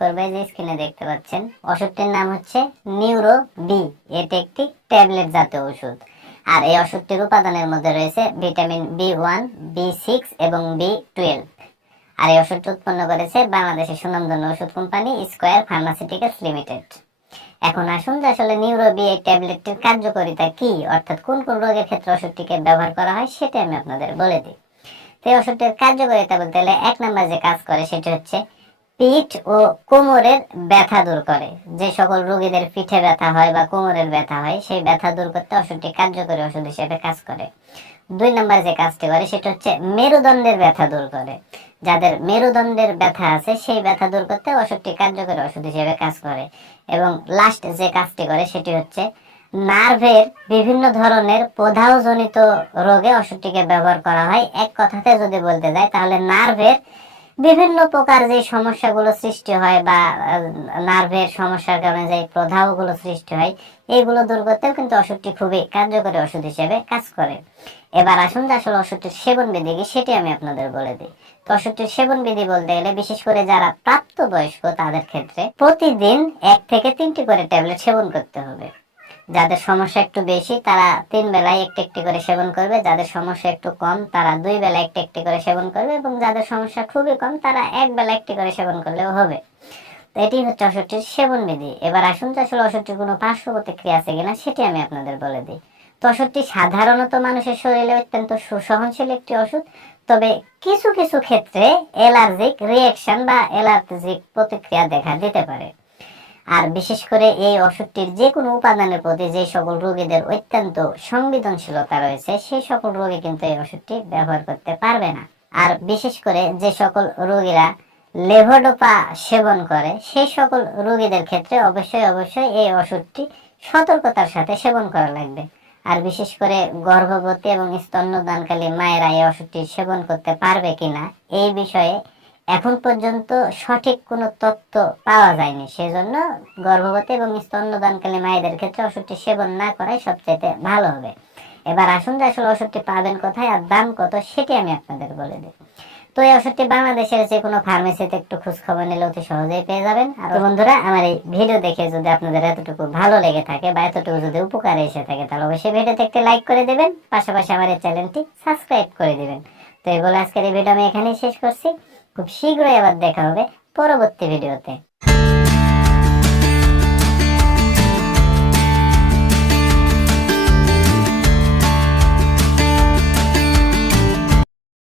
করবে যে স্ক্রিনে দেখতে পাচ্ছেন। ওষুধটির নাম হচ্ছে নিউরো বি এটি একটি ট্যাবলেট জাতীয় ওষুধ। আর এই ওষুধটির উপাদানের মধ্যে রয়েছে vitamin B one B six এবং বি টুয়েলভ আর এই ওষুধটি উৎপন্ন করেছে বাংলাদেশের সুনামধন্য ওষুধ কোম্পানি স্কোয়ার ফার্মাসিউটিক্যালস লিমিটেড এখন আসুন যে আসলে নিউরোবি এই ট্যাবলেটটির কার্যকারিতা কি, অর্থাৎ কোন কোন রোগের ক্ষেত্রে ওষুধটিকে ব্যবহার করা হয় সেটা আমি আপনাদের বলে দিই। তো এই ওষুধটির কার্যকারিতা বলতে গেলে এক নম্বর যে কাজ করে সেটি হচ্ছে পিঠ ও কোমরের ব্যথা দূর করে। যে সকল রোগীদের পিঠে ব্যথা হয় বা কোমরের ব্যথা হয়, সেই ব্যথা দূর করতে ওষুধটি কার্যকরী ওষুধ হিসেবে কাজ করে। দুই নম্বর যে কাজটি করে, সেটা হচ্ছে মেরুদণ্ডের ব্যথা দূর করে। যাদের মেরুদণ্ডের ব্যথা আছে, সেই ব্যথা দূর করতে ওষুধটি কার্যকরী ওষুধ হিসেবে কাজ করে। এবং লাস্ট যে কাজটি করে, সেটি হচ্ছে নার্ভের বিভিন্ন ধরনের প্রদাহজনিত রোগে ওষুধটিকে ব্যবহার করা হয়। এক কথাতে যদি বলতে যাই, তাহলে নার্ভের বিভিন্ন প্রকার যে সমস্যাগুলো সৃষ্টি হয় বা নার্ভের সমস্যার কারণে যে প্রদাহগুলো সৃষ্টি হয় এইগুলো দূর করতেও কিন্তু ওষুধটি খুবই কার্যকরী ওষুধ হিসেবে কাজ করে। এবার আসুন যে আসলে ওষুধটির সেবন বিধি কি, সেটি আমি আপনাদের বলে দিই। তো ওষুধটির সেবন বিধি বলতে গেলে বিশেষ করে যারা প্রাপ্তবয়স্ক তাদের ক্ষেত্রে প্রতিদিন এক থেকে তিনটি করে ট্যাবলেট সেবন করতে হবে। যাদের সমস্যা একটু বেশি, তারা তিন বেলায় একটি একটি করে সেবন করবে। যাদের সমস্যা একটু কম, তারা দুই বেলা একটি একটি করে সেবন করবে এবং যাদের সমস্যা খুবই কম, তারা এক বেলা একটি করে সেবন করলেও হবে। তো এটি হচ্ছে ওষুধটির সেবন বিধি। এবার আসুন তো আসলে ওষুধটির কোনো পার্শ্ব প্রতিক্রিয়া আছে কিনা, সেটি আমি আপনাদের বলে দিই। তো ওষুধটি সাধারণত মানুষের শরীরে অত্যন্ত সুসহনশীল একটি ওষুধ, তবে কিছু কিছু ক্ষেত্রে অ্যালার্জিক রিয়েকশন বা অ্যালার্জিক প্রতিক্রিয়া দেখা দিতে পারে। আর বিশেষ করে এই ওষুধটির যে কোনো উপাদানের প্রতি যে সকল রোগীদের অত্যন্ত সংবেদনশীলতা রয়েছে, সেই সকল রোগী কিন্তু এই ওষুধটি ব্যবহার করতে পারবে না। আর বিশেষ করে যে সকল রোগীরা লেভোডোপা সেবন করে, সেই সকল রোগীদের ক্ষেত্রে অবশ্যই অবশ্যই এই ওষুধটি সতর্কতার সাথে সেবন করা লাগবে। আর বিশেষ করে গর্ভবতী এবং স্তন্যদানকালী মায়েরা এই ওষুধটি সেবন করতে পারবে কিনা, এই বিষয়ে এখন পর্যন্ত সঠিক কোনো তথ্য পাওয়া যায়নি। সেজন্য গর্ভবতী এবং স্তন্যদানকালী মায়েদের ক্ষেত্রে ওষুধটি সেবন না করাই সবচেয়ে ভালো হবে। এবার আসুন যে আসলে ওষুধটি পাবেন কোথায় আর দাম কত, সেটি আমি আপনাদের বলে দিই। তো এই ওষুধটি বাংলাদেশের যে কোনো ফার্মেসিতে একটু খোঁজ খবর নিলে অতি সহজেই পেয়ে যাবেন। আর বন্ধুরা, আমার এই ভিডিও দেখে যদি আপনাদের এতটুকু ভালো লেগে থাকে বা এতটুকু যদি উপকারে এসে থাকে, তাহলে অবশ্যই ভিডিওতে একটি লাইক করে দেবেন। পাশাপাশি আমার এই চ্যানেলটি সাবস্ক্রাইব করে দিবেন। তো এই বলে আজকের এই ভিডিও আমি এখানেই শেষ করছি। খুব শীঘ্রই আবার দেখা হবে পরবর্তী ভিডিওতে।